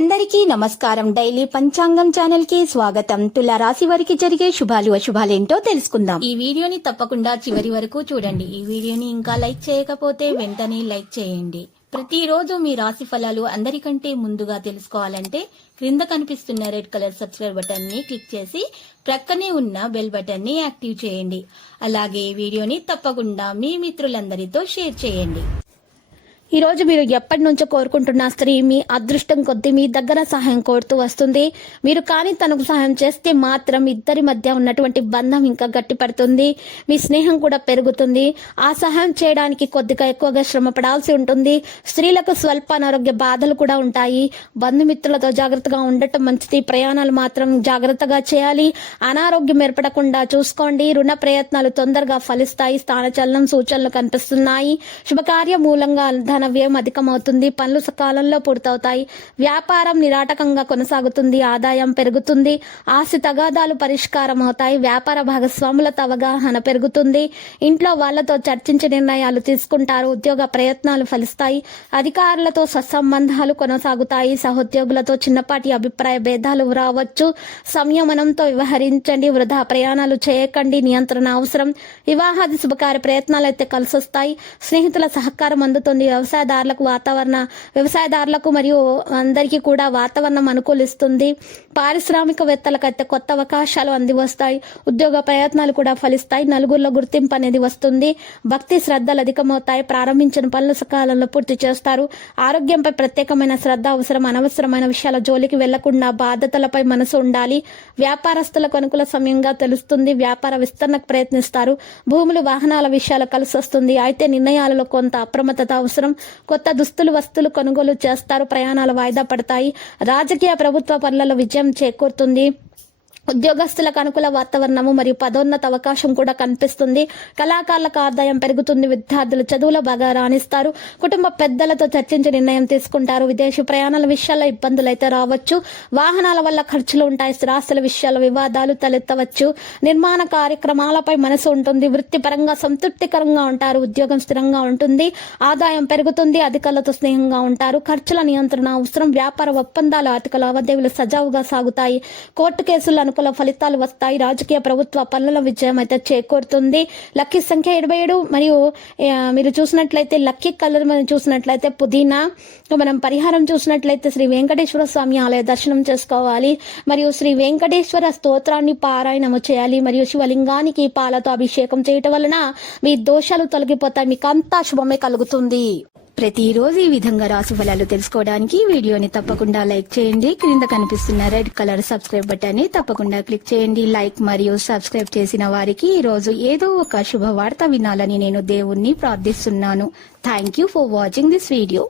అందరికీ నమస్కారం. డైలీ పంచాంగం ఛానల్ కి స్వాగతం. తుల రాశి వారికి జరిగే శుభాలు అశుభాలేంటో తెలుసుకుందాం. ఈ వీడియోని తప్పకుండా చివరి వరకు చూడండి. ఈ వీడియోని ఇంకా లైక్ చేయకపోతే వెంటనే లైక్ చేయండి. ప్రతిరోజు మీ రాశి ఫలాలు అందరికంటే ముందుగా తెలుసుకోవాలంటే క్రింద కనిపిస్తున్న రెడ్ కలర్ సబ్స్క్రైబ్ బటన్ ని క్లిక్ చేసి ప్రక్కనే ఉన్న బెల్ బటన్ ని యాక్టివ్ చేయండి. అలాగే ఈ వీడియోని తప్పకుండా మీ మిత్రులందరితో షేర్ చేయండి. ఈ రోజు మీరు ఎప్పటి నుంచో కోరుకుంటున్న స్త్రీ మీ అదృష్టం కొద్దీ మీ దగ్గర సహాయం కోరుతూ వస్తుంది. మీరు కానీ తనకు సహాయం చేస్తే మాత్రం ఇద్దరి మధ్య ఉన్నటువంటి బంధం ఇంకా గట్టిపడుతుంది. మీ స్నేహం కూడా పెరుగుతుంది. ఆ సహాయం చేయడానికి కొద్దిగా ఎక్కువగా శ్రమ పడాల్సి ఉంటుంది. స్త్రీలకు స్వల్ప అనారోగ్య బాధలు కూడా ఉంటాయి. బంధుమిత్రులతో జాగ్రత్తగా ఉండటం మంచిది. ప్రయాణాలు మాత్రం జాగ్రత్తగా చేయాలి. అనారోగ్యం ఏర్పడకుండా చూసుకోండి. రుణ ప్రయత్నాలు తొందరగా ఫలిస్తాయి. స్థానచలనం సూచనలు కనిపిస్తున్నాయి. శుభకార్య మూలంగా ధన వ్యయం అధికమవుతుంది. పనులు సకాలంలో పూర్తవుతాయి. వ్యాపారం నిరాటకంగా కొనసాగుతుంది. ఆదాయం పెరుగుతుంది. ఆస్తి తగాదాలు పరిష్కారం అవుతాయి. వ్యాపార భాగస్వాములతో అవగాహన పెరుగుతుంది. ఇంట్లో వాళ్లతో చర్చించి నిర్ణయాలు తీసుకుంటారు. ఉద్యోగ ప్రయత్నాలు ఫలిస్తాయి. అధికారులతో సత్సంబంధాలు కొనసాగుతాయి. సహోద్యోగులతో చిన్నపాటి అభిప్రాయ భేదాలు రావచ్చు. సంయమనంతో వ్యవహరించండి. వృధా ప్రయాణాలు చేయకండి. నియంత్రణ అవసరం. వివాహాది శుభకార్య ప్రయత్నాలు అయితే కలిసొస్తాయి. స్నేహితుల సహకారం అందుతుంది. వ్యవసాయదారులకు మరియు అందరికీ కూడా వాతావరణం అనుకూలిస్తుంది. పారిశ్రామికవేత్తలకైతే కొత్త అవకాశాలు అంది వస్తాయి. ఉద్యోగ ప్రయత్నాలు కూడా ఫలిస్తాయి. నలుగురిలో గుర్తింపు అనేది వస్తుంది. భక్తి శ్రద్ధలు అధికమవుతాయి. ప్రారంభించిన పనులు సకాలంలో పూర్తి చేస్తారు. ఆరోగ్యంపై ప్రత్యేకమైన శ్రద్ధ అవసరం. అనవసరమైన విషయాల జోలికి వెళ్లకుండా బాధ్యతలపై మనసు ఉండాలి. వ్యాపారస్తులకు అనుకూల సమయంగా తెలుస్తుంది. వ్యాపార విస్తరణకు ప్రయత్నిస్తారు. భూములు వాహనాల విషయాలు కలిసి వస్తుంది. అయితే నిర్ణయాలలో కొంత అప్రమత్తత అవసరం. కొత్త దుస్తులు వస్తువులు కొనుగోలు చేస్తారు. ప్రయాణాలు వాయిదా పడతాయి. రాజకీయ ప్రభుత్వ పనులలో విజయం చేకూరుతుంది. ఉద్యోగస్తులకు అనుకూల వాతావరణము మరియు పదోన్నత అవకాశం కూడా కనిపిస్తుంది. కళాకారులకు ఆదాయం పెరుగుతుంది. విద్యార్థులు చదువులో బాగా రాణిస్తారు. కుటుంబ పెద్దలతో చర్చించి నిర్ణయం తీసుకుంటారు. విదేశీ ప్రయాణాల విషయాల్లో ఇబ్బందులు అయితే రావచ్చు. వాహనాల వల్ల ఖర్చులు ఉంటాయి. స్థిరాస్తుల విషయాల్లో వివాదాలు తలెత్తవచ్చు. నిర్మాణ కార్యక్రమాలపై మనసు ఉంటుంది. వృత్తిపరంగా సంతృప్తికరంగా ఉంటారు. ఉద్యోగం స్థిరంగా ఉంటుంది. ఆదాయం పెరుగుతుంది. అధికారులతో స్నేహంగా ఉంటారు. ఖర్చుల నియంత్రణ అవసరం. వ్యాపార ఒప్పందాలు ఆర్థిక లావాదేవీలు సజావుగా సాగుతాయి. కోర్టు కేసులు అనుకూల ఫలితాలు వస్తాయి. రాజకీయ ప్రభుత్వ పనుల విజయం అయితే చేకూరుతుంది. లక్కీ సంఖ్య 27 మరియు మీరు చూసినట్లయితే లక్కీ కలర్ మనం చూసినట్లయితే పుదీనా. మనం పరిహారం చూసినట్లయితే శ్రీ వెంకటేశ్వర స్వామి ఆలయ దర్శనం చేసుకోవాలి. మరియు శ్రీ వెంకటేశ్వర స్తోత్రాన్ని పారాయణము చేయాలి. మరియు శివలింగానికి పాలతో అభిషేకం చేయటం వలన మీ దోషాలు తొలగిపోతాయి. మీకు అంతా శుభమే కలుగుతుంది. ప్రతిరోజు ఈ విధంగా రాశి ఫలాలు తెలుసుకోవడానికి వీడియోని తప్పకుండా లైక్ చేయండి. క్రింద కనిపిస్తున్న రెడ్ కలర్ సబ్స్క్రైబ్ బటన్ ని తప్పకుండా క్లిక్ చేయండి. లైక్ మరియు సబ్స్క్రైబ్ చేసిన వారికి ఈ రోజు ఏదో ఒక శుభవార్త వినాలని నేను దేవుణ్ణి ప్రార్థిస్తున్నాను. Thank you for watching this video.